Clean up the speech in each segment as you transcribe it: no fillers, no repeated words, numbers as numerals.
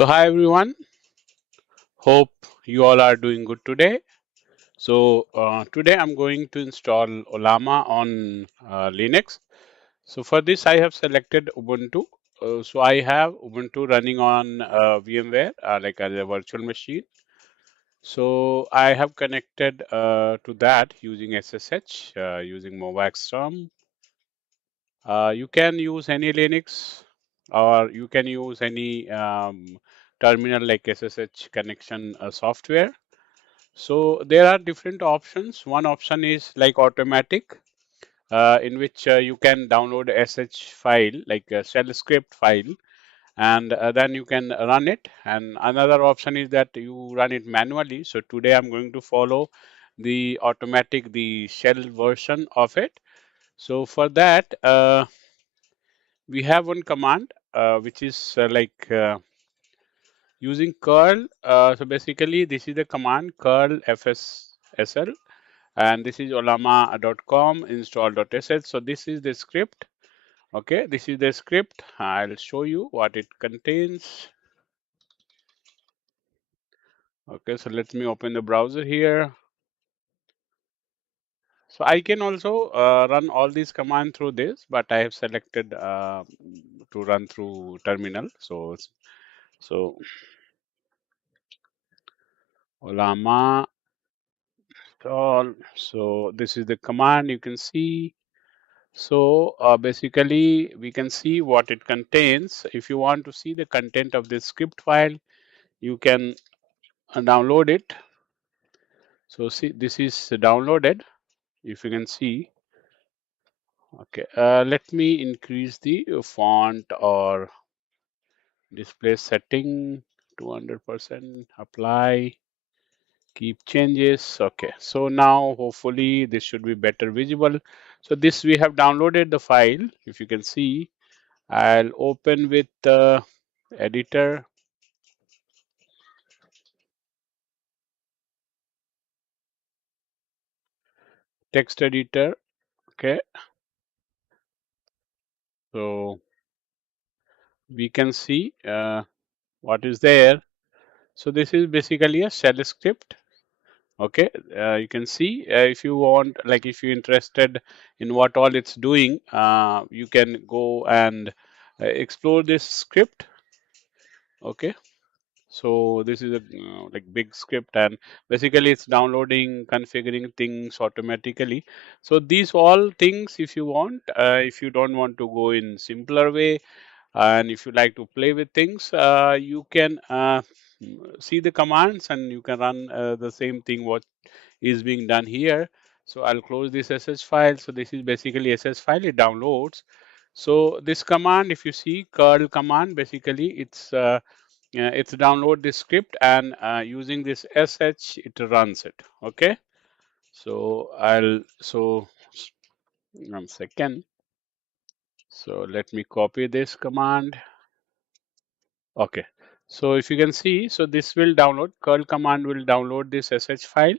So hi everyone, hope you all are doing good today. Today I'm going to install Ollama on Linux. So for this I have selected Ubuntu. So I have Ubuntu running on VMware like as a virtual machine. So I have connected to that using SSH using MovaX term. You can use any Linux or you can use any terminal like SSH connection software. So there are different options. One option is like automatic, in which you can download SH file, like a shell script file, and then you can run it. And another option is that you run it manually. So today I'm going to follow the automatic, the shell version of it. So for that, we have one command which is using curl. So basically, this is the command curl fsl, and this is ollama.com install.sh. So this is the script. Okay, this is the script. I'll show you what it contains. Okay, so let me open the browser here. So I can also run all these commands through this, but I have selected to run through terminal. So Ollama install. So this is the command you can see. So basically, we can see what it contains. If you want to see the content of this script file, you can download it. So see, this is downloaded. If you can see, okay. Let me increase the font or display setting 200%. Apply. Keep changes. Okay. So now hopefully this should be better visible. So this we have downloaded the file. If you can see, I'll open with the editor, text editor. Okay, so we can see what is there. So this is basically a shell script. Okay, you can see if you want, like if you're interested in what all it's doing, you can go and explore this script. Okay, so this is a like big script, and basically it's downloading, configuring things automatically. So these all things, if you want, if you don't want to go in simpler way, and if you like to play with things, you can see the commands and you can run the same thing what is being done here. So I'll close this sh file. So this is basically sh file, it downloads. So this command, if you see curl command, basically it's download this script, and using this sh it runs it. Okay, so so 1 second. So let me copy this command. Okay, so if you can see, so this will download, curl command will download this sh file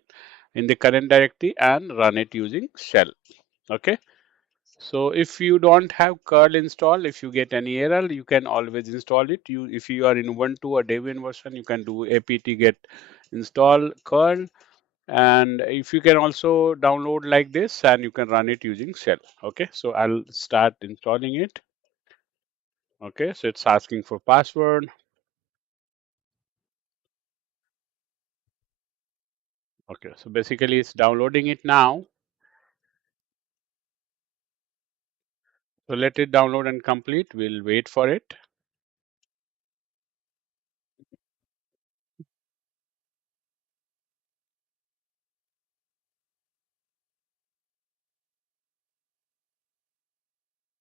in the current directory and run it using shell. Okay, so if you don't have curl installed, if you get any error, you can always install it. If you are in Ubuntu or Debian version, you can do apt get install curl, and if you can also download like this, and you can run it using shell. Okay, so I'll start installing it. Okay, so it's asking for password. Okay, so basically it's downloading it now. So let it download and complete. We'll wait for it.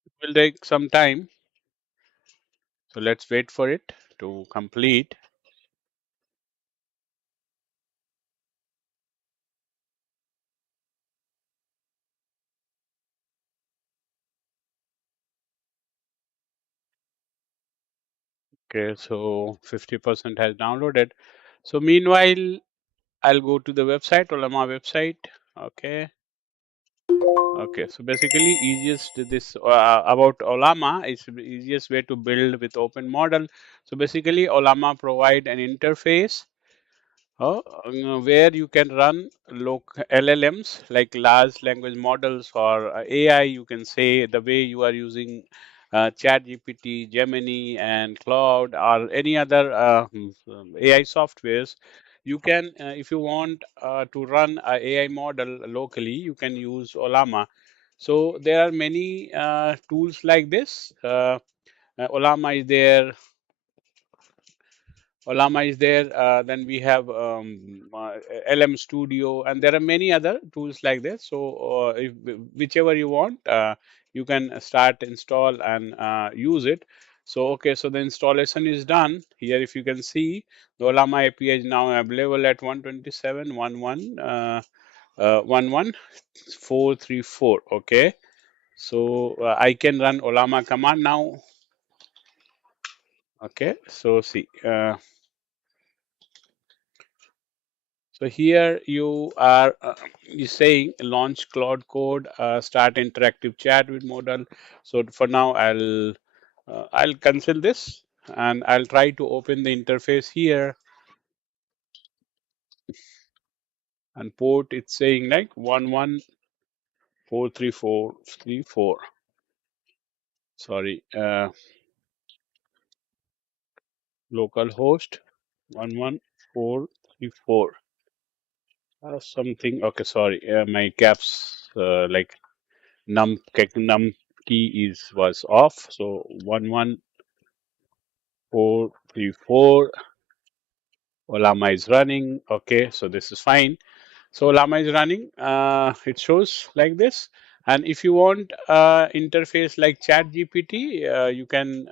It will take some time. So let's wait for it to complete. Okay, so 50% has downloaded. So meanwhile, I'll go to the website, Ollama website. Okay. Okay, so basically, easiest this about Ollama is the easiest way to build with open model. So basically, Ollama provide an interface where you can run LLMs like large language models or AI. You can say the way you are using ChatGPT, Gemini, and Cloud, or any other AI softwares. You can, if you want to run a AI model locally, you can use Ollama. So there are many tools like this. Ollama is there. Ollama is there. Then we have LM Studio, and there are many other tools like this. So, if, whichever you want, you can start install and use it. So, okay, so the installation is done. Here, if you can see, the Ollama API is now available at 127.11.11434. Okay, so I can run Ollama command now. Okay, so see. So here you are you saying launch Cloud Code, start interactive chat with model. So for now, I'll cancel this and I'll try to open the interface here and port. It's saying like 114334. Sorry, local host 11434. Something. Okay, sorry. My caps like num key is was off. So 11434. Ollama is running. Okay, so this is fine. So Ollama is running. It shows like this. And if you want interface like ChatGPT, you can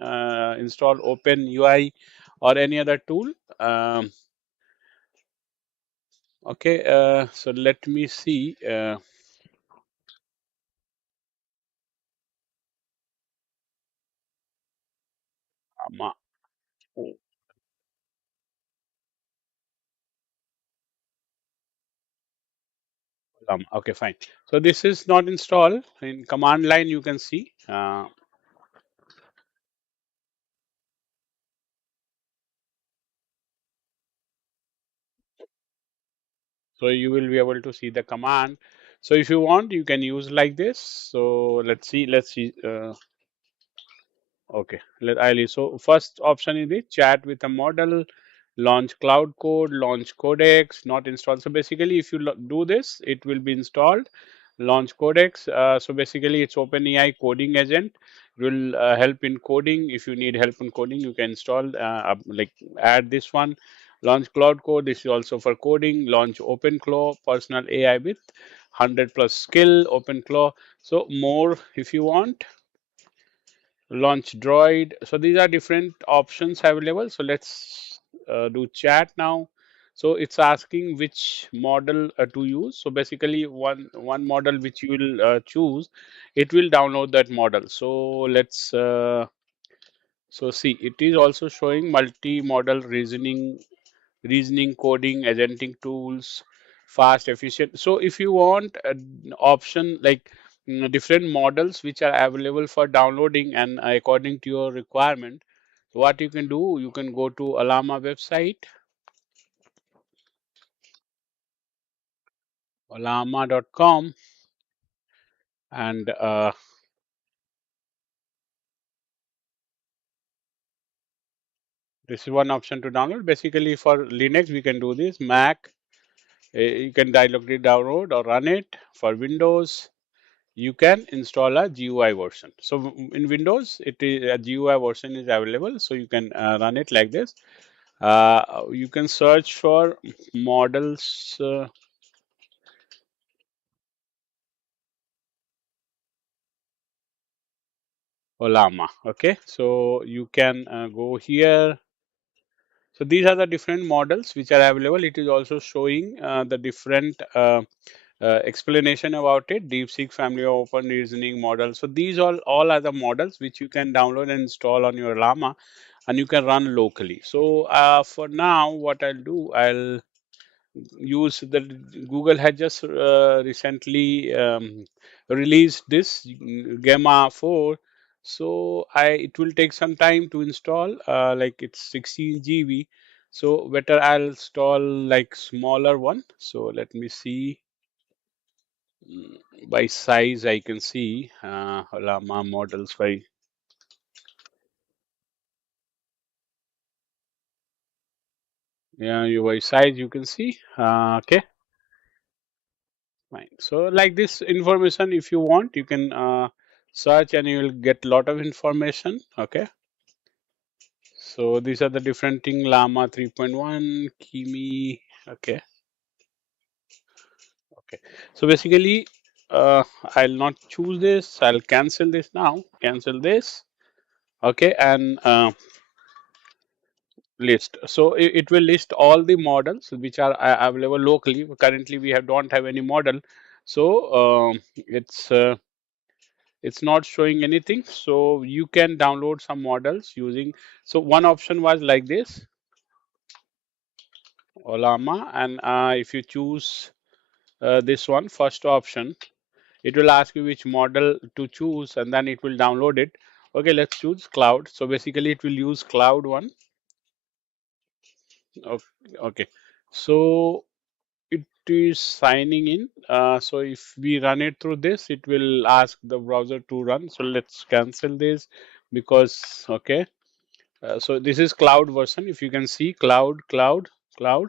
install Open UI or any other tool. Um, okay, so let me see. Ollama. Okay, fine. So this is not installed. In command line, you can see. So you will be able to see the command. So if you want, you can use like this. So let's see. Okay, so first option is the chat with a model, launch cloud code, launch codex, not installed. So basically, if you do this, it will be installed. Launch codex. So basically, it's OpenAI coding agent. It will help in coding. If you need help in coding, you can install like add this one. Launch cloud code. This is also for coding. Launch OpenClaw personal AI with 100 plus skill OpenClaw. So more if you want launch droid. So these are different options available. So let's do chat now. So it's asking which model to use. So basically one model which you will choose, it will download that model. So let's so see, it is also showing multi-model reasoning, coding, agentic tools, fast, efficient. So if you want an option like different models which are available for downloading and according to your requirement, what you can do, you can go to Ollama website, ollama.com, and this is one option to download. Basically, for Linux, we can do this. Mac, you can directly download or run it. For Windows, you can install a GUI version. So in Windows, it is a GUI version is available. So you can run it like this. You can search for models Ollama. Okay, so you can go here. So these are the different models which are available. It is also showing the different explanation about it. DeepSeek family of open reasoning models. So these all are the models which you can download and install on your Llama, and you can run locally. So for now, what I'll do, I'll use the Google had just recently released this Gamma 4. So it will take some time to install. Like it's 16 GB. So better I'll install like smaller one. So let me see. By size I can see Llama models by, yeah, you by size you can see. Okay, fine. So like this information, if you want, you can search and you will get lot of information. Okay. So these are the different thing, Llama 3.1, Kimi. Okay. Okay. So basically, I'll not choose this. I'll cancel this now. Cancel this. Okay. And list. So it will list all the models which are available locally. Currently, we don't have any model. So it's not showing anything. So you can download some models using. So one option was like this, Ollama, and if you choose this one, first option, it will ask you which model to choose, and then it will download it. Okay, let's choose cloud. So basically, it will use cloud one. Okay. So it is signing in. So if we run it through this, it will ask the browser to run. So let's cancel this because, okay. So this is cloud version. If you can see cloud, cloud, cloud,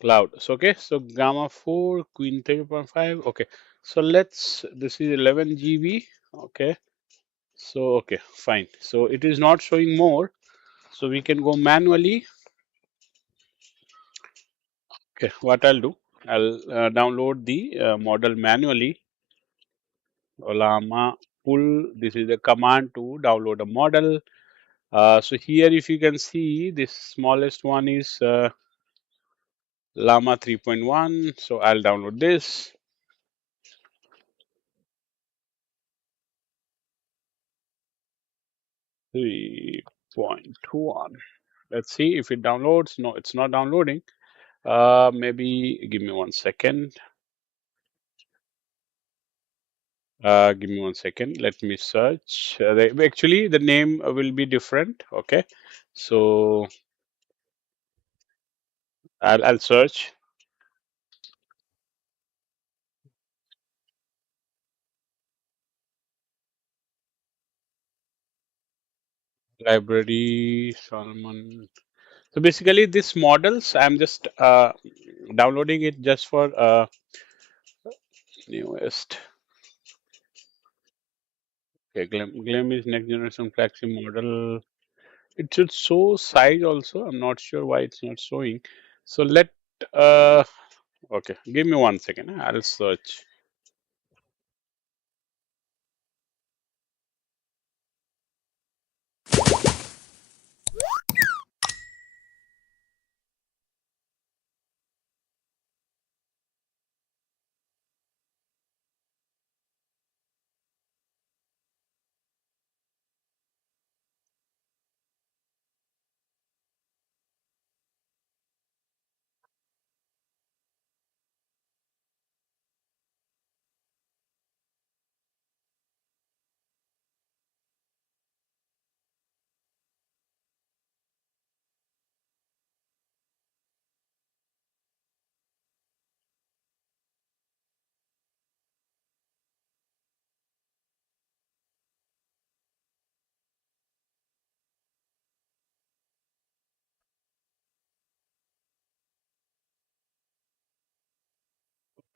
cloud. So, okay. So Gamma 4, Queen 3.5. Okay. So this is 11 GB. Okay. So, okay, fine. So it is not showing more. So we can go manually. Okay. What I'll do, I'll download the model manually. Llama pull. This is the command to download a model. So here, if you can see, this smallest one is Llama 3.1. So I'll download this. 3.1. Let's see if it downloads. No, it's not downloading. Maybe give me 1 second. Give me 1 second. Let me search. Actually, the name will be different. Okay. So I'll search. Library, Solomon. So basically, these models, I'm just downloading it just for newest. Okay, Glam is next generation flagship model. It should show size also. I'm not sure why it's not showing. So uh, okay, give me 1 second. I'll search.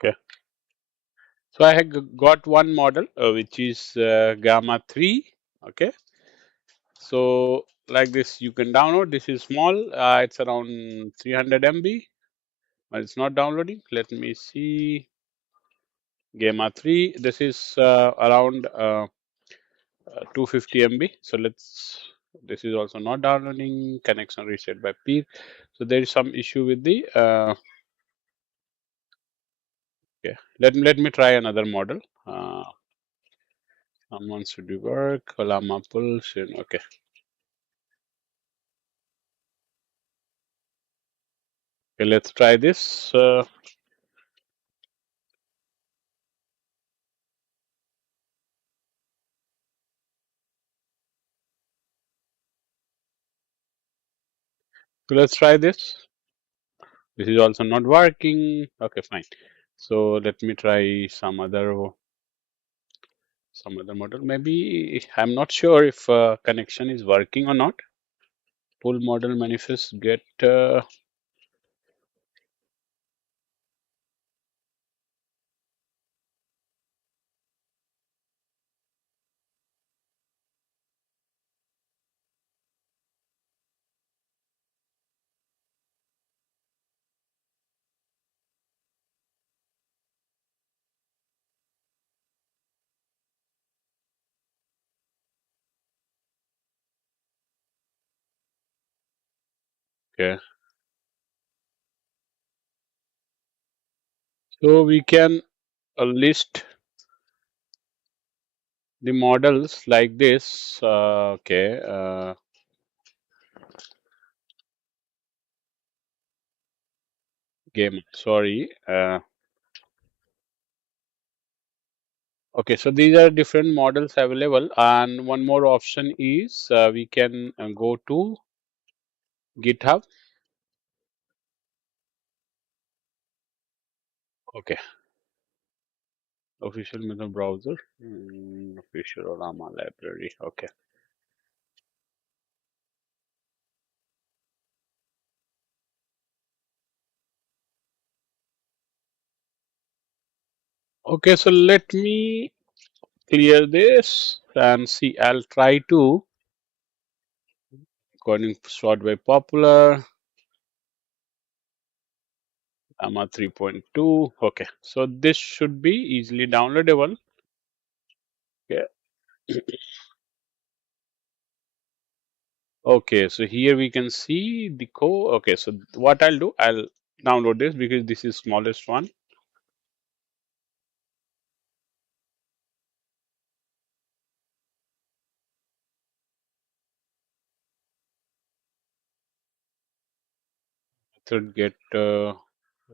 Okay. So I have got one model which is Gamma 3. Okay. So like this, you can download. This is small. It's around 300 MB, but it's not downloading. Let me see. Gamma 3. This is around 250 MB. So this is also not downloading. Connection reset by peak. So there is some issue with the. Okay. Let me try another model. Someone should be work. Ollama pulse. Okay. Okay, let's try this. So let's try this. This is also not working. Okay, fine. So let me try some other model. Maybe I'm not sure if connection is working or not. Pull model manifest get. Okay, so we can list the models like this. Okay, game. Sorry. Okay, so these are different models available, and one more option is we can go to GitHub. Okay, official method browser, official Ollama library. Okay, okay. So let me clear this and see. I'll try to according sort by popular Llama 3.2. Okay, so this should be easily downloadable. Okay. Okay, so here we can see the code. Okay, so what I'll do, I'll download this because this is smallest one. Method get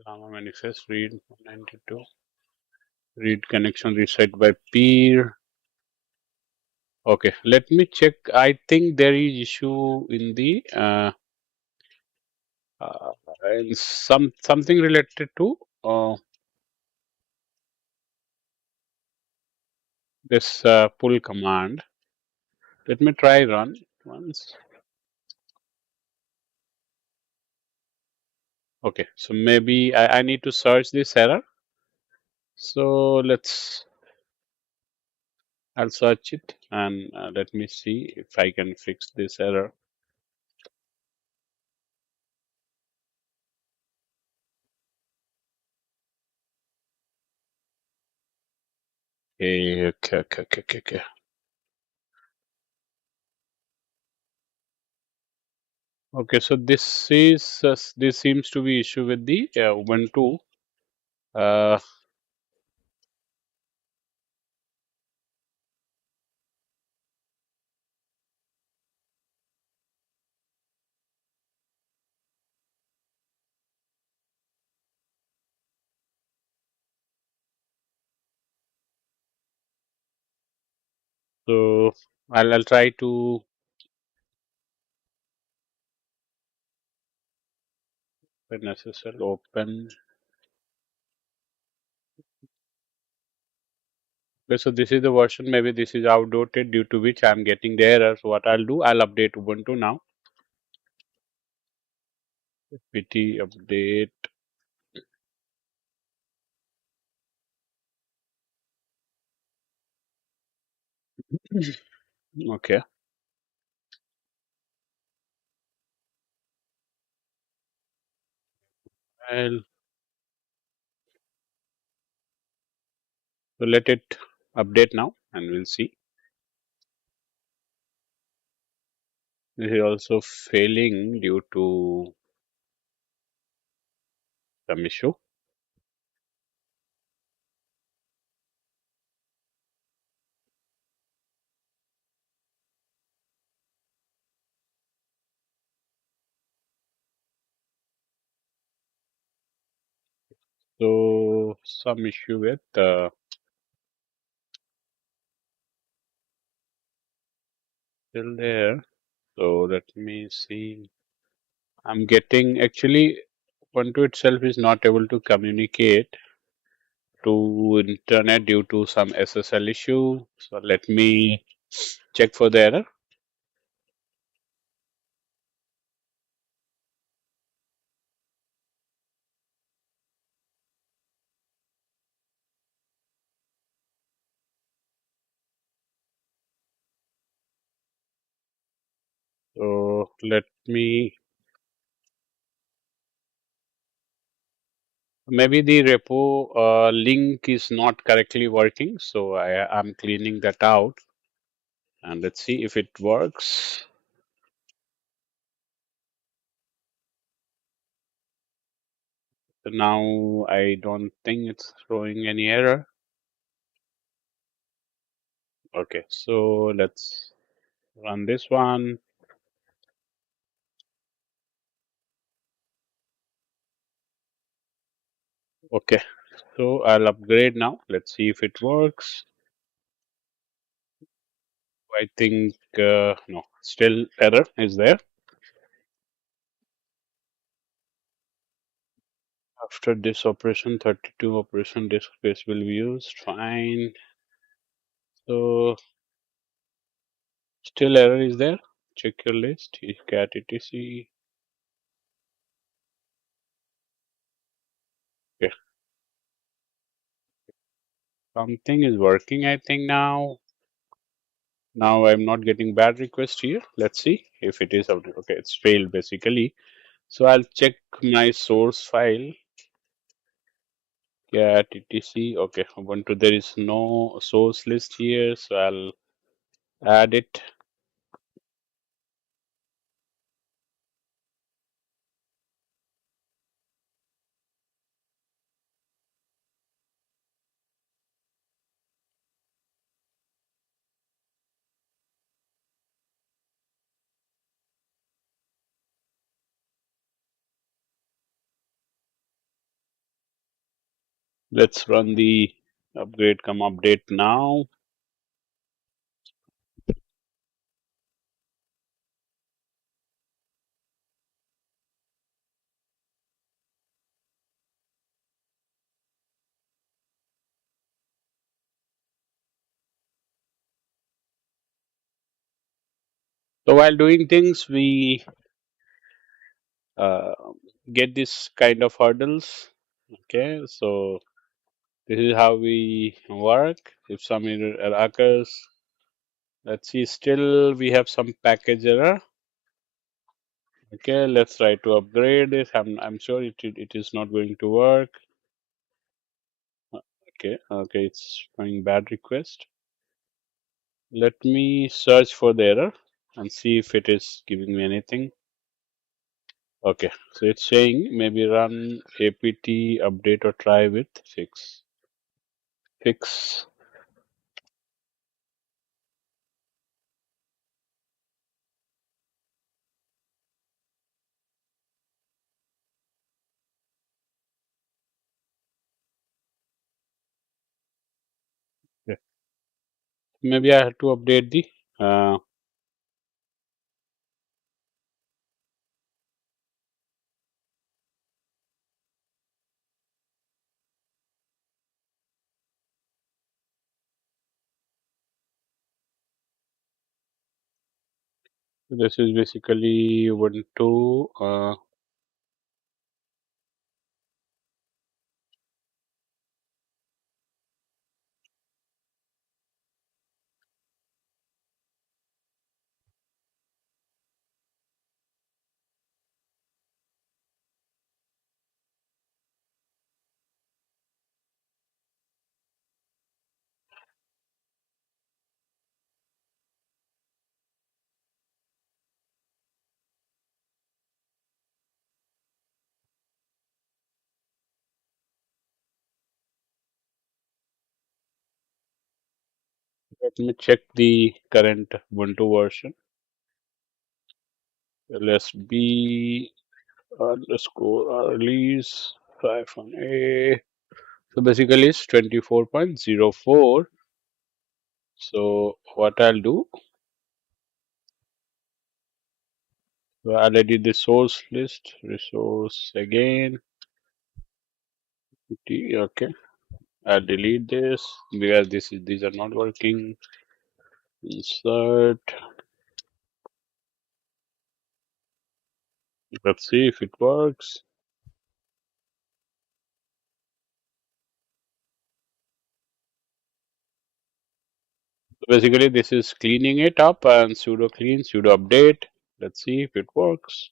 Llama manifest read 192 read connection reset by peer. Okay, let me check. I think there is issue in the uh, in something related to this pull command. Let me try run once. Okay, so maybe I need to search this error. So I'll search it and let me see if I can fix this error. Okay, okay, okay, okay, okay. Okay, so this seems to be issue with the Ubuntu. Uh, so I'll try to when necessary open. Okay, so this is the version. Maybe this is outdated due to which I'm getting the error. So what I'll do, I'll update Ubuntu now. PT update. Okay. I'll so let it update now, and we'll see. This is also failing due to some issue. So some issue with still there. So let me see. I'm getting actually Ubuntu itself is not able to communicate to internet due to some SSL issue. So let me check for the error. So let me maybe the repo link is not correctly working. So I'm cleaning that out and let's see if it works. So now I don't think it's throwing any error. Okay, so let's run this one. Okay, so I'll upgrade now. Let's see if it works. I think no, still error is there. After this operation, 32 operation disk space will be used. Fine. So still error is there. Check your list. Cat etc. Okay, something is working. I think now. Now I'm not getting bad request here. Let's see if it is out. Okay, it's failed basically. So I'll check my source file. Cat etc. Okay, Ubuntu there is no source list here, so I'll add it. Let's run the upgrade come update now. So while doing things, we uh, get this kind of hurdles. Okay, so this is how we work. If some error occurs, let's see. Still, we have some package error. Okay, let's try to upgrade it. I'm sure it is not going to work. Okay, okay, it's showing bad request. Let me search for the error and see if it is giving me anything. Okay, so it's saying maybe run apt update or try with fix. Yeah. Maybe I have to update the this is basically Ubuntu. Let me check the current Ubuntu version. LSB underscore release 5 on A. So basically it's 24.04. So what I'll do, so I'll edit the source list, resource again. Okay, I'll delete this because these are not working. Insert. Let's see if it works. So basically, this is cleaning it up and sudo clean, sudo update. Let's see if it works.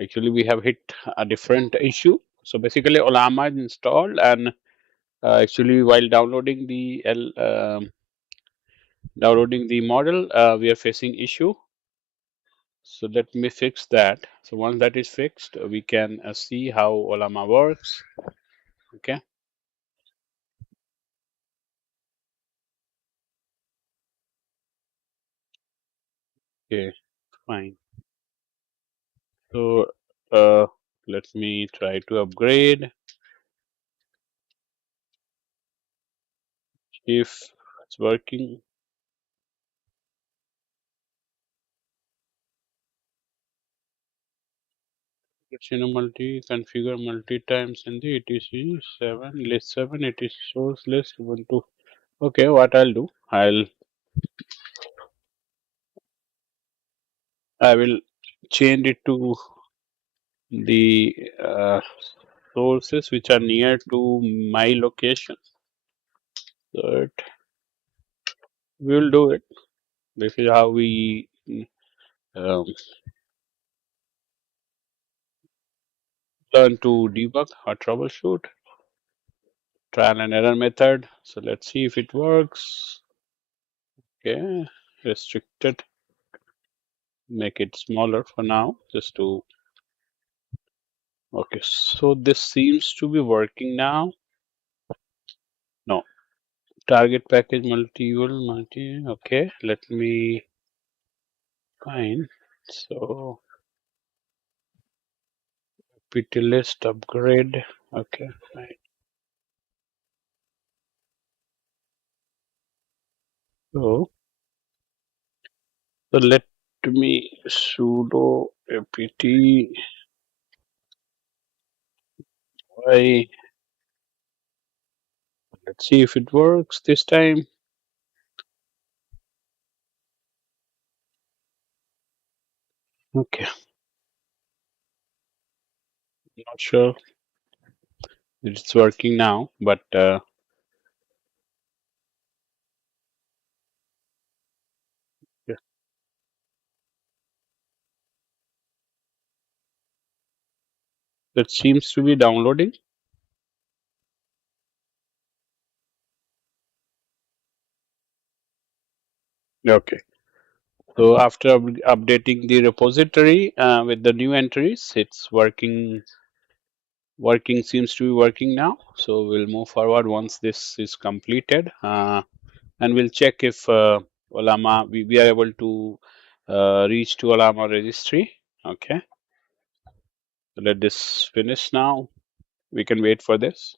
Actually, we have hit a different issue. So basically, Ollama is installed, and actually, while downloading the model, we are facing issue. So let me fix that. So once that is fixed, we can see how Ollama works. Okay. Okay. Fine. So uh, let me try to upgrade. If it's working. Configure multi times in the etc 7 list 7 it is source list Ubuntu. Okay, what I'll do, I will change it to the sources which are near to my location. So we will do it. This is how we um, learn to debug or troubleshoot. Trial and error method. So let's see if it works. Okay, restricted. Make it smaller for now, just to. Okay, so this seems to be working now. No, target package multi. Okay, let me find. So PT list upgrade. Okay, fine. So let me sudo apt y. Let's see if it works this time. Okay, not sure it's working now, but yeah, that seems to be downloading. Okay. So after updating the repository with the new entries, it's working seems to be working now. So we'll move forward once this is completed, and we'll check if Ollama we are able to reach to Ollama registry. Okay, so let this finish now. We can wait for this.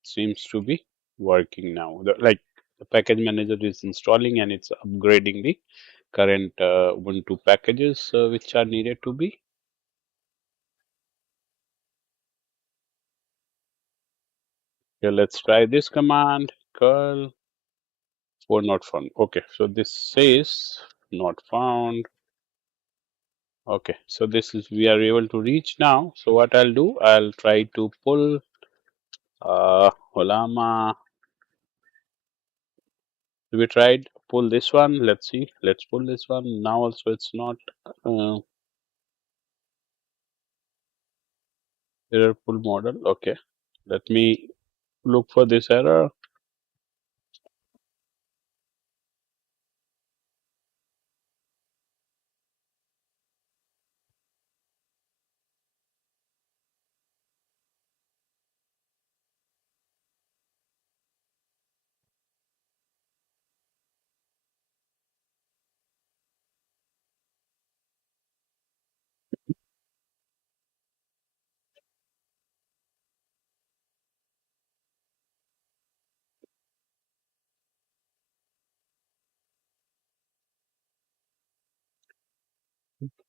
It seems to be working now. Like the package manager is installing and it's upgrading the current Ubuntu packages which are needed to be. Okay, let's try this command, curl for not found. Okay, so this says not found. Okay, so this is we are able to reach now. So what I'll do, I'll try to pull Ollama. We tried pull this one. Let's see. Let's pull this one. Now also it's not uh, error pull model. Okay, let me look for this error.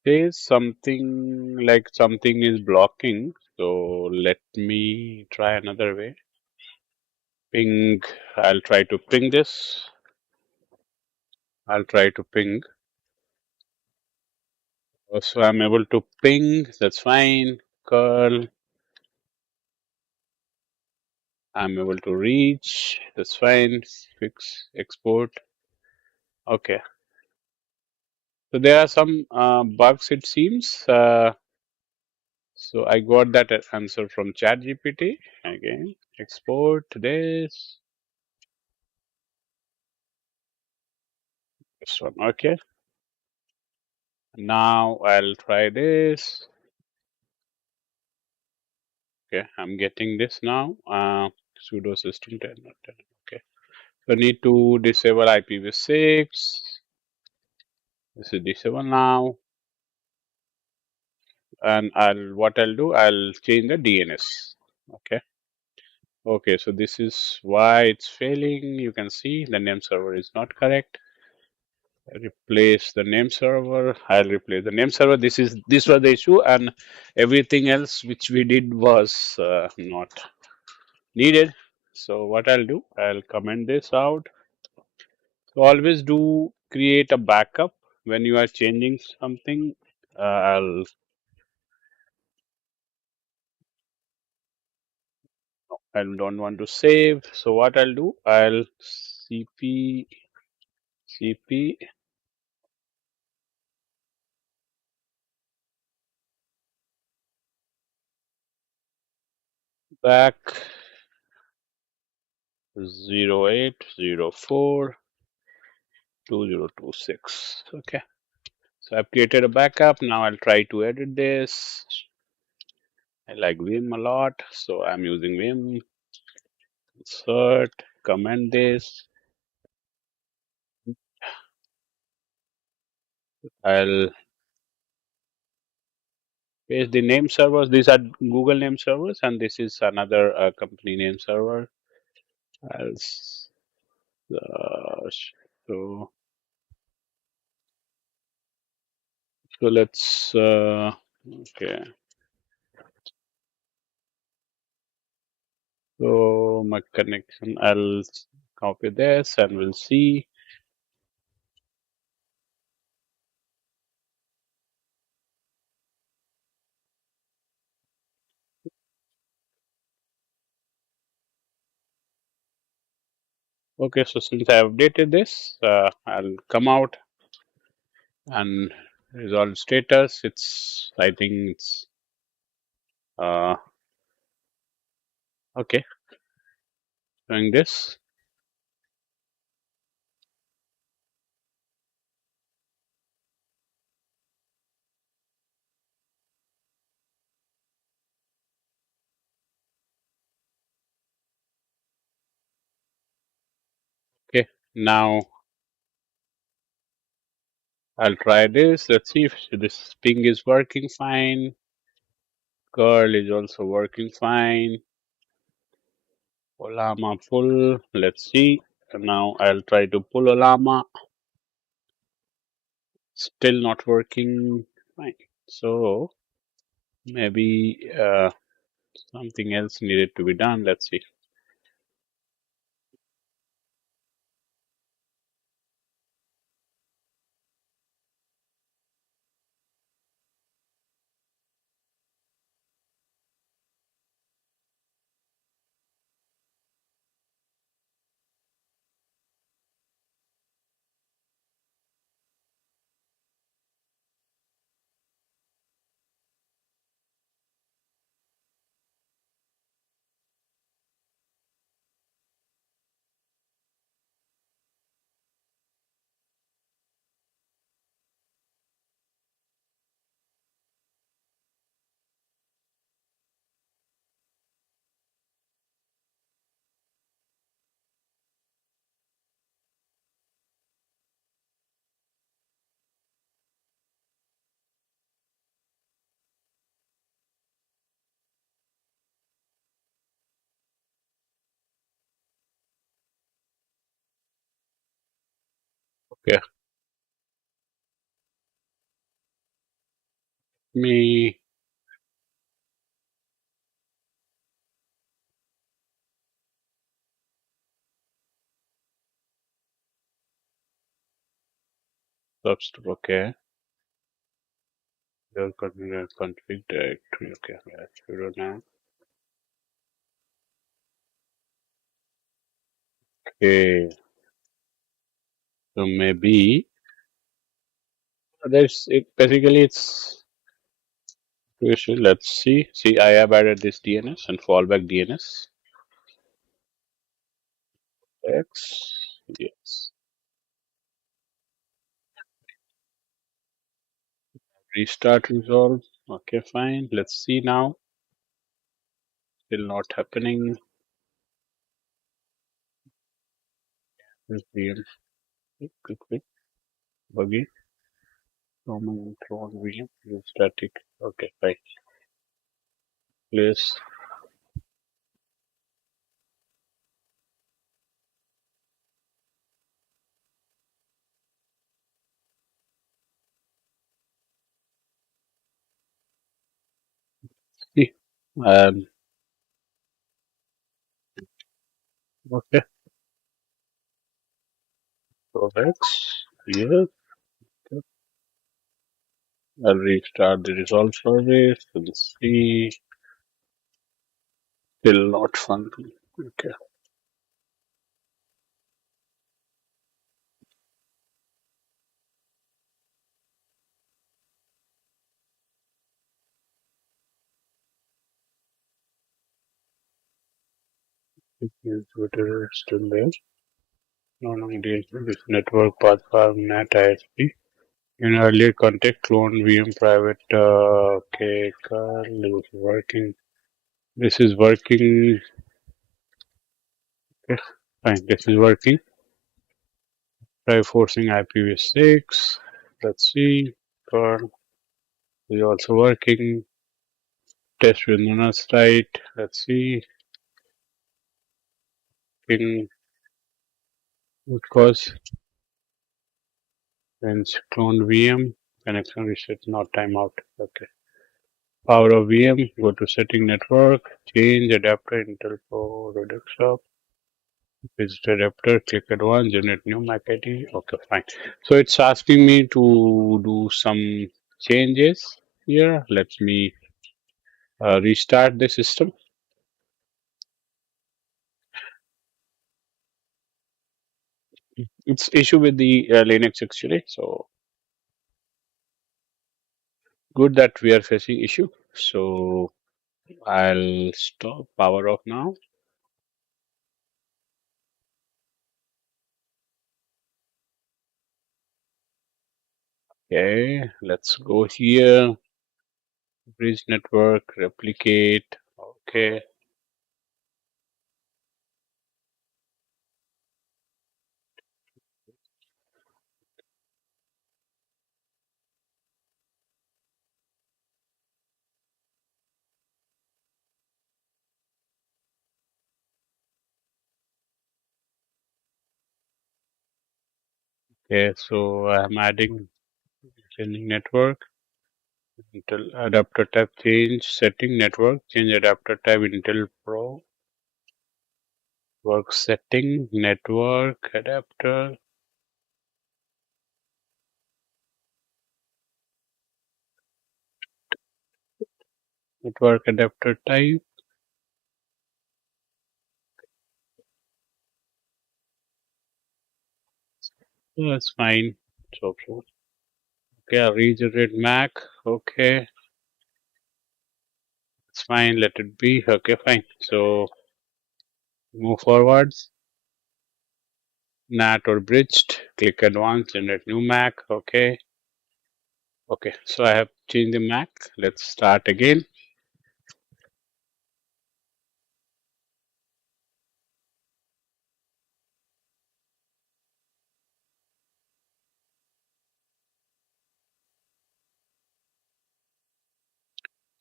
Says something like something is blocking. So let me try another way. Ping. I'll try to ping this. I'll try to ping. So I'm able to ping. That's fine. Curl. I'm able to reach. That's fine. Fix. Export. Okay. So there are some bugs, it seems. So I got that answer from ChatGPT. Again, export this. This one. Okay. Now I'll try this. Okay, I'm getting this now. Sudo system 10, not 10. Okay. So I need to disable IPv6. This is disable now. And what I'll do, I'll change the DNS. Okay. Okay, so this is why it's failing. You can see the name server is not correct. Replace the name server. I'll replace the name server. This was the issue, and everything else which we did was not needed. So what I'll do, I'll comment this out. So always do create a backup when you are changing something. I don't want to save. So what I'll do, I'll cp back 08042026. Okay. So I've created a backup. Now I'll try to edit this. I like Vim a lot, so I'm using Vim. Insert, comment this. I'll paste the name servers. These are Google name servers, and this is another company name server. I'll so let's okay. So my connection, I'll copy this and we'll see. Okay, so since I updated this, I'll come out and resolve status. I think it's uh, okay. Doing this. Okay, now I'll try this. Let's see if this ping is working fine. Curl is also working fine. Ollama pull. Let's see. Now I'll try to pull Ollama. Still not working fine. So maybe something else needed to be done. Let's see. Okay. me substitute. Okay. Your config directory. Okay. Yeah, sudo now. Okay. So maybe there's it basically it's issue. Let's see. See, I have added this DNS and fallback DNS. X. Yes. Restart resolve. Okay, fine. Let's see now. Still not happening. This VM. Quick, quick. Buggy. Roman control VM. Static. Okay, fine. Please. See. Um. Okay. So X. Yes. I'll restart the resolve service. Let's see. Still not functioning. Okay. Is Twitter still there? No, no engagement with network path farm NAT ISP. In earlier context, clone VM private. Okay, Carl, this is working. This is working. Okay, fine. This is working. Try forcing IPv6. Let's see. Carl is also working. Test with monocyte. Let's see. In root cause. Then clone VM. Connection reset. Not timeout. Okay. Power of VM. Go to setting network. Change adapter Intel Pro desktop. Visit adapter, click advanced, generate new MAC ID. Okay, fine. So it's asking me to do some changes here. Let me restart the system. It's issue with the Linux actually. So good that we are facing issue. So I'll stop power off now. Okay, let's go here. Bridge network, replicate. Okay, okay. So I'm adding changing network. Intel adapter type change setting network change adapter type Intel Pro work setting network adapter network adapter type. Oh, that's fine. So okay, I'll regenerate Mac. Okay, it's fine. Let it be. Okay, fine. So move forwards. NAT or bridged. Click advanced. Generate new Mac. Okay. Okay. So I have changed the Mac. Let's start again.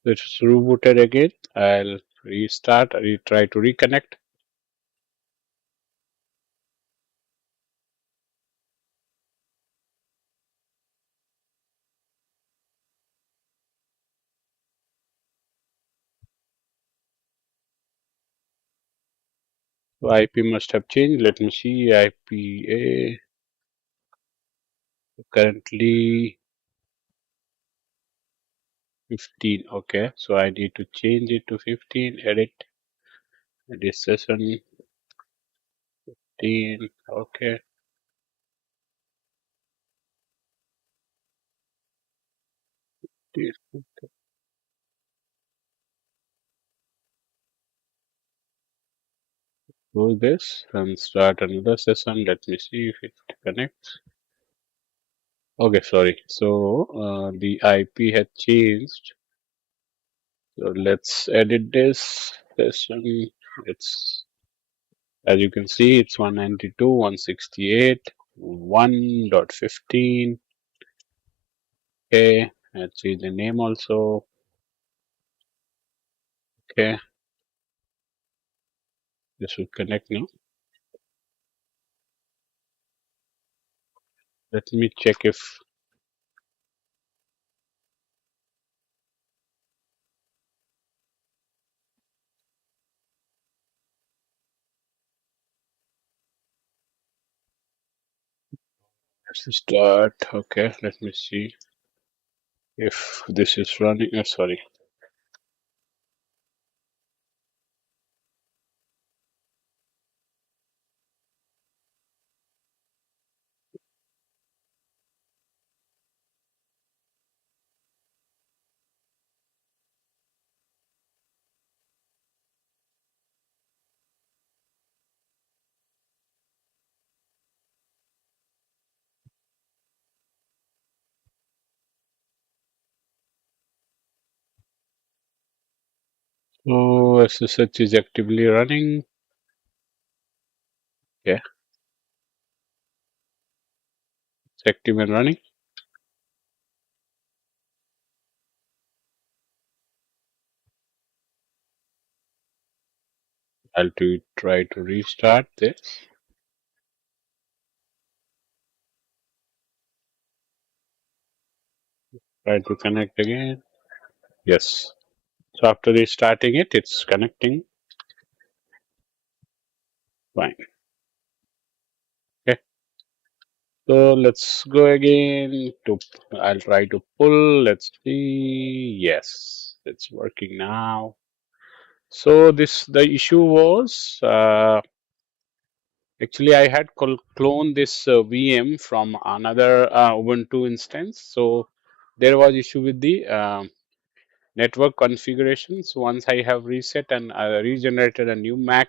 Let's reboot it again. I'll restart. Try to reconnect. So IP must have changed. Let me see. IPA currently 15. Okay, so I need to change it to 15. Edit session 15. Okay. Do this and start another session. Let me see if it connects. Okay, sorry. So the IP had changed. So let's edit this session. It's as you can see, it's 192, 168, 1.15. Okay, let's see the name also. Okay, this should connect now. Let me check if let's start. Okay, let me see if this is running. Sorry. So SSH is actively running. Yeah, it's active and running. I'll try to restart this. Try to connect again. Yes. So after restarting it, it's connecting. Fine. Okay. So let's go again to, I'll try to pull. Let's see. Yes, it's working now. So the issue was, actually I had cloned this VM from another Ubuntu instance. So there was issue with the network configurations. Once I have reset and regenerated a new Mac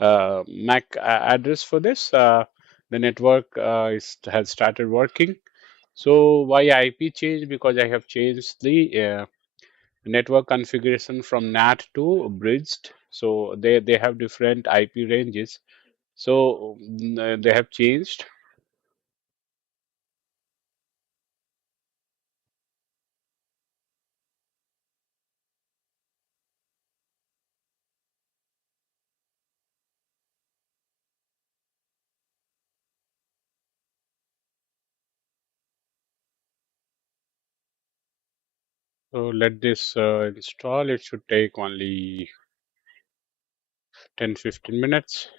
address for this, the network has started working. So why IP change? Because I have changed the network configuration from NAT to bridged. So they have different IP ranges. So they have changed. So let this install. It should take only 10-15 minutes.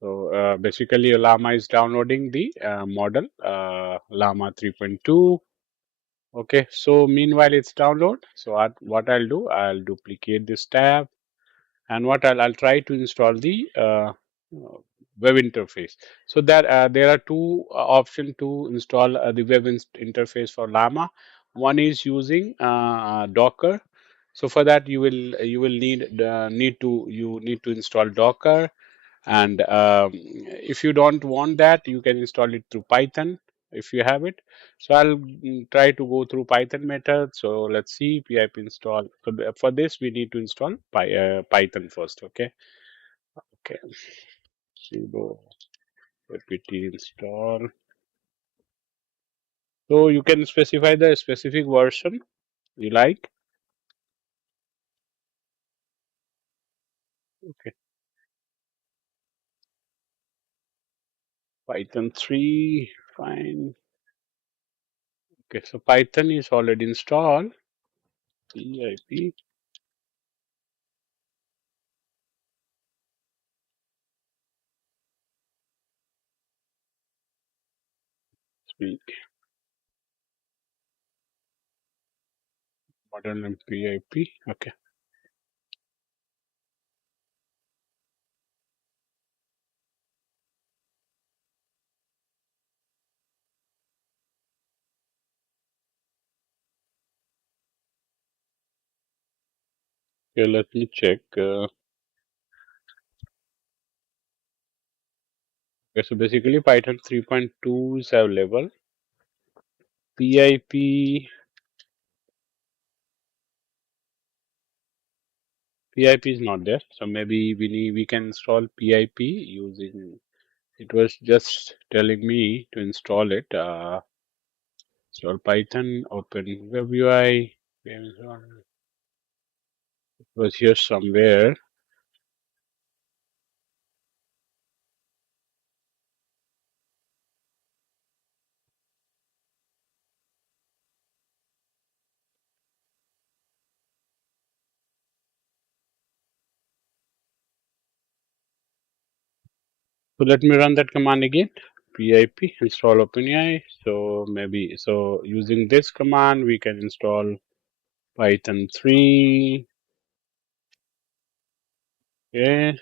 So basically, Llama is downloading the model Llama 3.2. Okay, so meanwhile it's download. So what I'll do, I'll duplicate this tab, and what I'll try to install the web interface. So there are two options to install the web interface for Llama. One is using Docker. So for that you will need to install Docker, and if you don't want that, you can install it through Python if you have it. So I'll try to go through Python method. So let's see pip install. So for this we need to install Python first. Okay. Okay. Sudo apt install. So you can specify the specific version you like. Okay. Python 3. Fine. Okay. So Python is already installed. Pip. P model and PIP. Okay. Okay, let me check. Okay, so basically Python 3.2 is available. PIP is not there. So maybe we can install PIP using. It was just telling me to install it. Install Python, open web UI. It was here somewhere. So let me run that command again. Pip install OpenAI. So maybe so using this command we can install Python 3. Okay,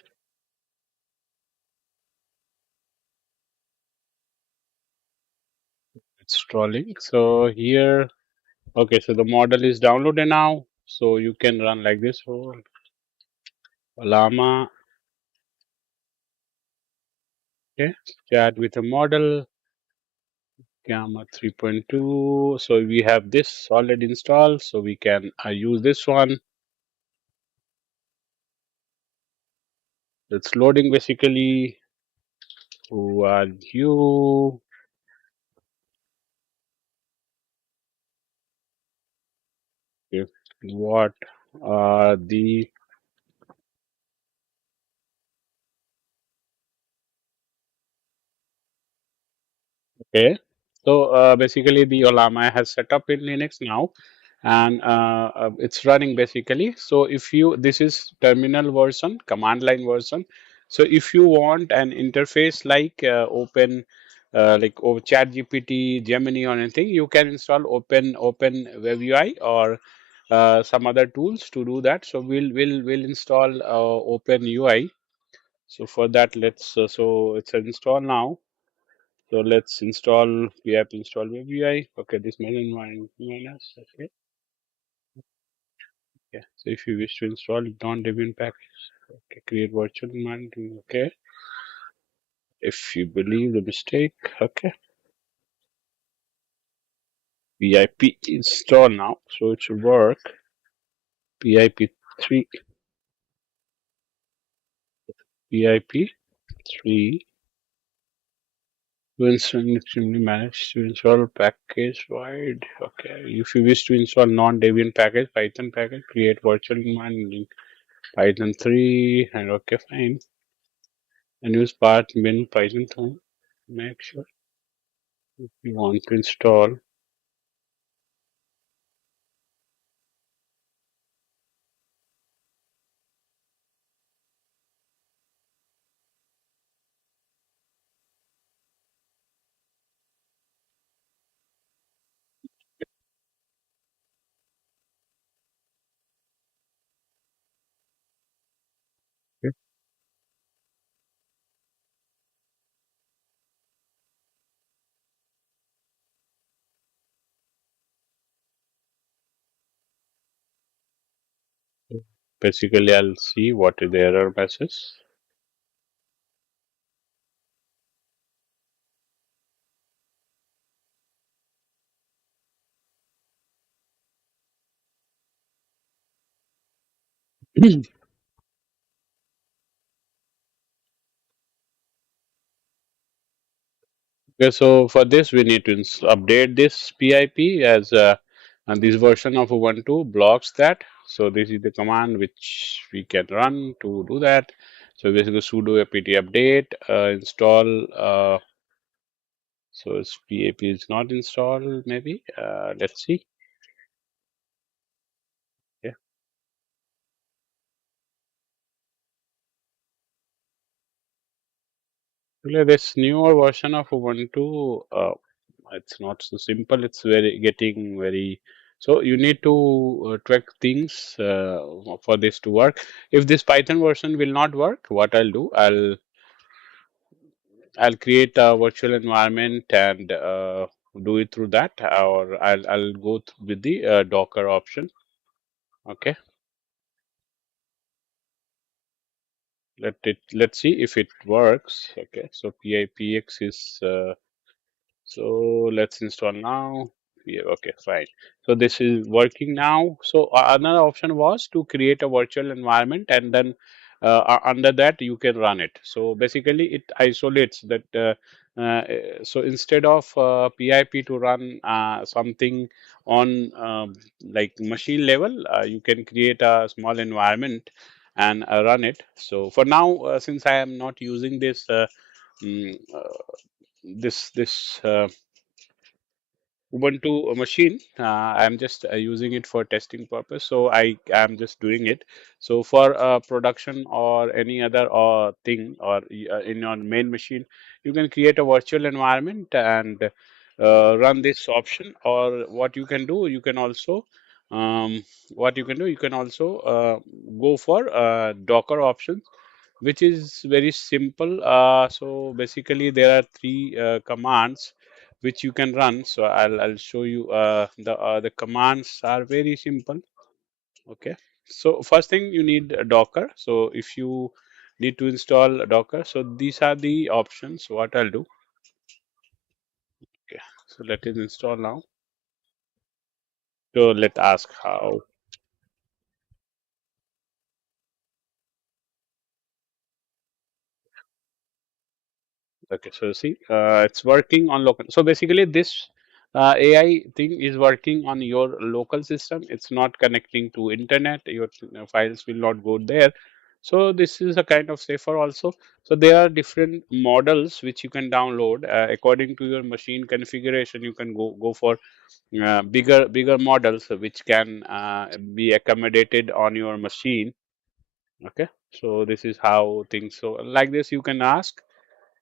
installing. So here, okay, so the model is downloaded now. So you can run like this. Oh, Llama. Okay, chat with a model. Llama 3.2. So we have this already installed. So we can use this one. It's loading basically. Who are you? Okay. What are the okay? So basically, the Ollama has set up in Linux now, and it's running basically. So if you this is terminal version, command line version. So if you want an interface like Open, like over Chat GPT, Gemini, or anything, you can install Open Web UI or some other tools to do that. So we'll install Open UI. So for that, let's so it's installed now. So let's install pip install WebUI. Okay, this main environment minus. Okay. Yeah. So if you wish to install non-Debian package, okay, create virtual environment. Okay. If you believe the mistake, okay. PIP install now, so it should work. PIP 3, PIP 3. To install extremely managed to install package wide. Okay. If you wish to install non-Debian package, Python package, create virtual environment. Python 3 and okay, fine. And use path bin Python 2. Make sure if you want to install. Okay. Basically, I'll see what is the error message. Okay, so for this we need to update this PIP as and this version of Ubuntu blocks that. So this is the command which we can run to do that. So basically sudo apt update install. So its PIP is not installed. Maybe let's see. Yeah. This newer version of Ubuntu It's not so simple. It's very getting very. So you need to track things for this to work. If this Python version will not work, what I'll do, I'll create a virtual environment and do it through that, or I'll go with the Docker option. Okay, let's see if it works. Okay, so pipx is so let's install now. Yeah, okay, fine. So this is working now. So another option was to create a virtual environment and then under that you can run it. So basically it isolates that. So instead of PIP to run something on like machine level, you can create a small environment and run it. So for now, since I am not using this mm, this Ubuntu machine. I'm just using it for testing purpose, so I am just doing it. So for production or any other thing or in your main machine, you can create a virtual environment and run this option. Or what you can do, you can also you can also go for Docker options, which is very simple. So basically, there are three commands which you can run. So I'll show you the commands are very simple. Okay. So first thing you need a Docker. So if you need to install a Docker, so these are the options. What I'll do. Okay. So let it install now. So let ask how. Okay, so see, it's working on local. So basically, this AI thing is working on your local system. It's not connecting to internet. Your files will not go there. So this is a kind of safer also. So there are different models which you can download according to your machine configuration. You can go for bigger models which can be accommodated on your machine. Okay, so this is how things. So like this, you can ask.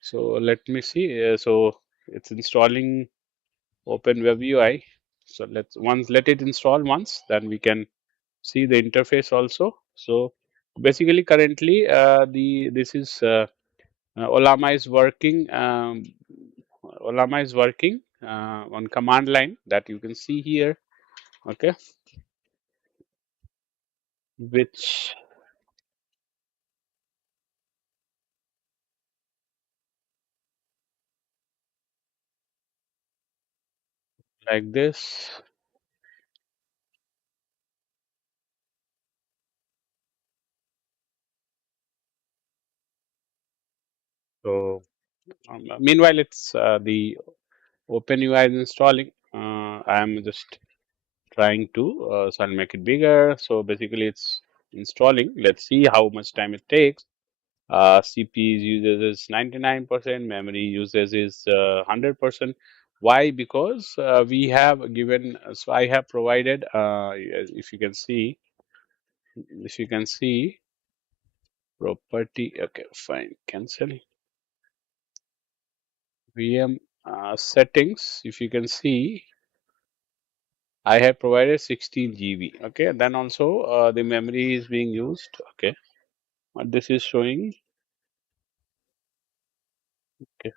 So let me see. So it's installing Open Web UI. So let it install once, then we can see the interface also. So basically, currently the this is Ollama is working. Ollama is working on command line that you can see here. Okay, which like this. So meanwhile, it's the Open UI is installing. I am just trying to so I'll make it bigger. So basically it's installing. Let's see how much time it takes. CPU uses is 99%, memory uses is 100%. Why? Because we have given, so I have provided, if you can see, if you can see property, okay, fine, cancel VM settings. If you can see, I have provided 16 GB. Okay, then also the memory is being used. Okay, what this is showing. Okay,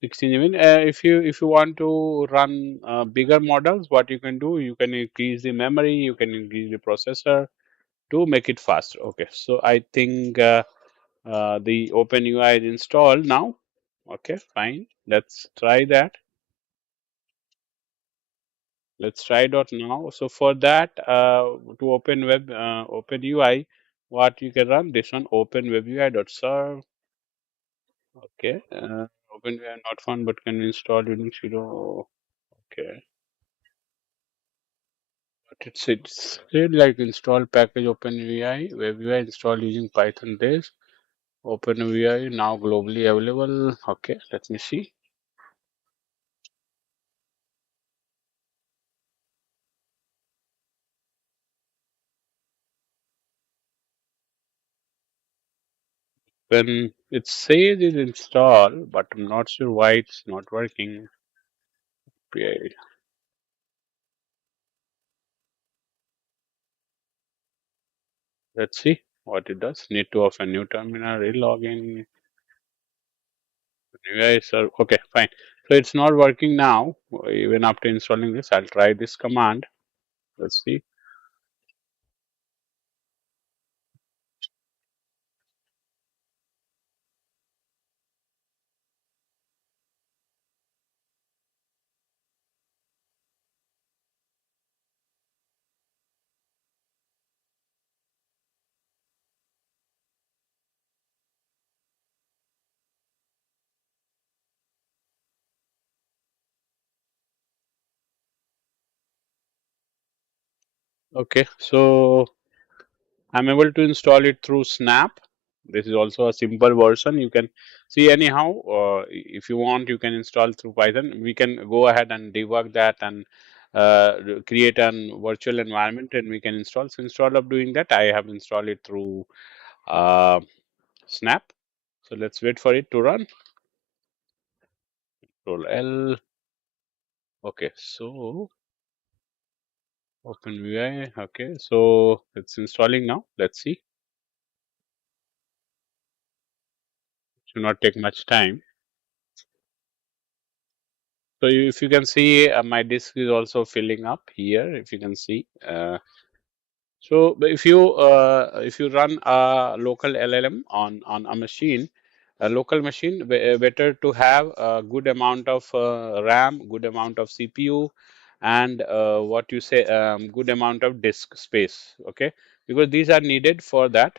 16 even if you want to run bigger models, what you can do, you can increase the memory, you can increase the processor to make it faster. Okay, so I think the OpenUI is installed now. Okay, fine. Let's try that. Let's try it out now. So for that, to open web OpenUI, what you can run this one openwebui.serve. Okay, OpenUI not found, but can install Unix 0. Okay. It's said like install package OpenVI, WebVI install using Python base. OpenVI now globally available. Okay, let me see. When it says it's installed, but I'm not sure why it's not working. Yeah, let's see what it does. Need to open new terminal, re-login. Yes, sir. Okay, fine. So it's not working now. Even after installing this, I'll try this command. Let's see. Okay, so I'm able to install it through Snap. This is also a simple version. You can see anyhow. If you want, you can install through Python. We can go ahead and debug that and create an virtual environment, and we can install. So instead of doing that, I have installed it through uh, Snap. So let's wait for it to run. Control L. Okay, so open VI. Okay, so it's installing now. Let's see. Should not take much time. So if you can see, my disk is also filling up here. If you can see, so but if you run a local LLM on a machine, a local machine, better to have a good amount of RAM, good amount of CPU, and what you say, good amount of disk space. Okay, because these are needed for that.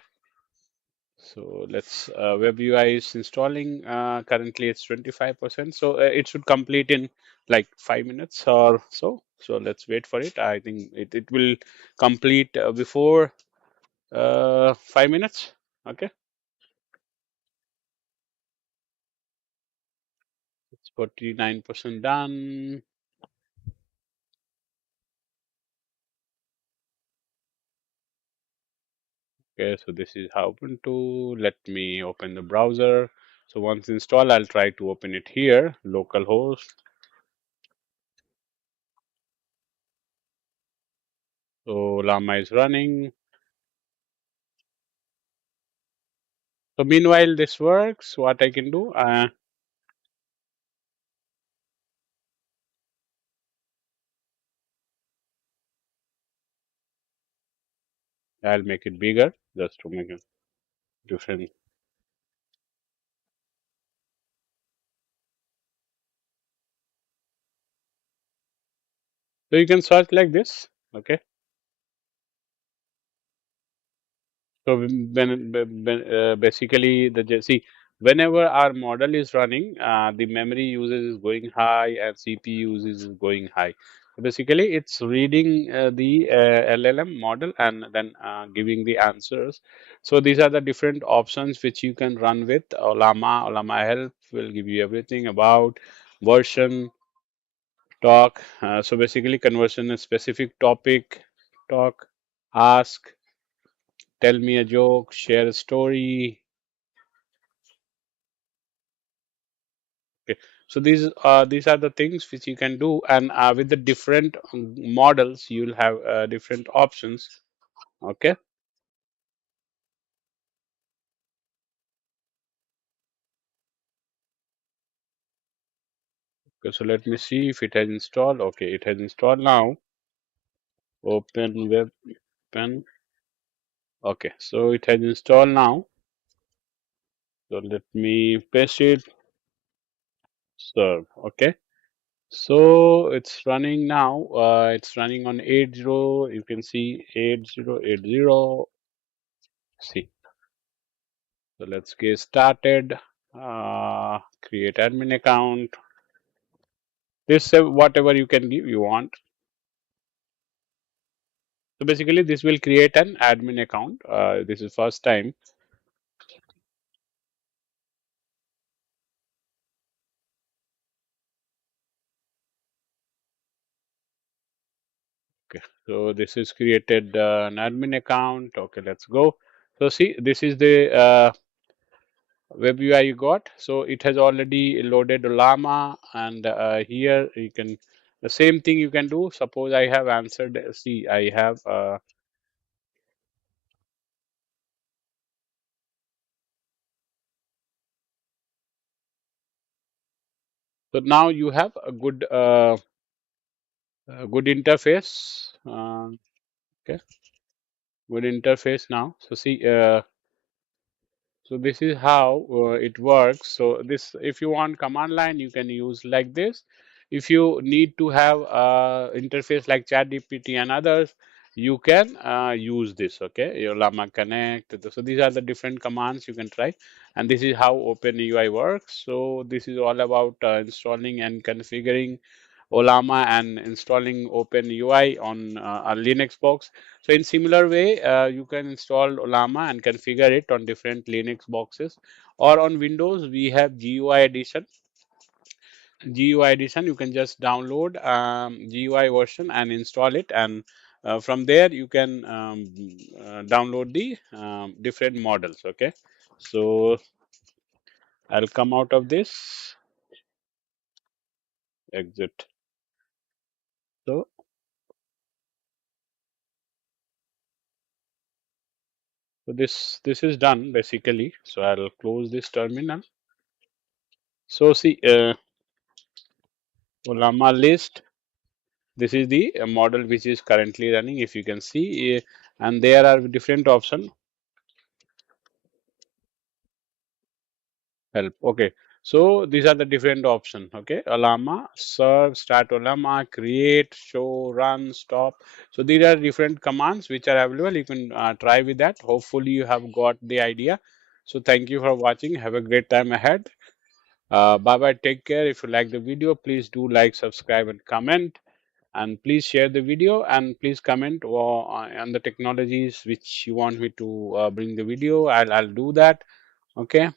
So let's web UI is installing. Currently, it's 25%. So it should complete in like 5 minutes or so. So let's wait for it. I think it will complete before 5 minutes. Okay, it's 49% done. Okay, so this is how Ubuntu. Let me open the browser. So once installed, I'll try to open it here, localhost. So Llama is running. So meanwhile, this works. What I can do, I'll make it bigger just to make it different. So you can search like this. Okay. So basically see, whenever our model is running, the memory usage is going high and CPU usage is going high. So basically, it's reading the LLM model and then giving the answers. So these are the different options which you can run with Ollama. Ollama Help will give you everything about version, talk. So basically, conversion is specific topic, talk, ask, tell me a joke, share a story. Okay. So these are the things which you can do, and with the different models, you'll have different options. Okay. Okay. So let me see if it has installed. Okay, it has installed now. Open web pen. Okay. So it has installed now. So let me paste it. Serve. Okay. So it's running now. It's running on 80. You can see 8080. See. So let's get started. Create admin account. This whatever you can give you want. So basically, this will create an admin account. This is first time. Okay. So this is created an admin account. Okay, let's go. So see, this is the web UI you got. So it has already loaded Llama, and here you can the same thing you can do. Suppose I have answered. See, I have. So now you have a good interface. Okay, good interface now. So see. So this is how it works. So this, if you want command line, you can use like this. If you need to have interface like ChatGPT and others, you can use this. Okay, your Llama Connect. So these are the different commands you can try, and this is how OpenUI works. So this is all about installing and configuring Ollama and installing OpenUI on a Linux box. So in similar way, you can install Ollama and configure it on different Linux boxes. Or on Windows, we have GUI edition. GUI edition, you can just download GUI version and install it, and from there you can download the different models. Okay, so I'll come out of this, exit. So So this is done basically. So I'll close this terminal. So see, Ollama list. This is the model which is currently running. If you can see, and there are different options. Help. Okay. So these are the different options. Okay. Ollama, serve, start Ollama, create, show, run, stop. So these are different commands which are available. You can try with that. Hopefully you have got the idea. So thank you for watching. Have a great time ahead. Bye bye. Take care. If you like the video, please do like, subscribe, and comment. And please share the video and please comment on the technologies which you want me to bring the video. I'll do that. Okay.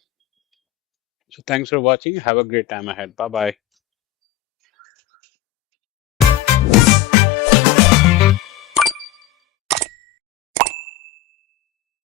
So thanks for watching. Have a great time ahead. Bye bye.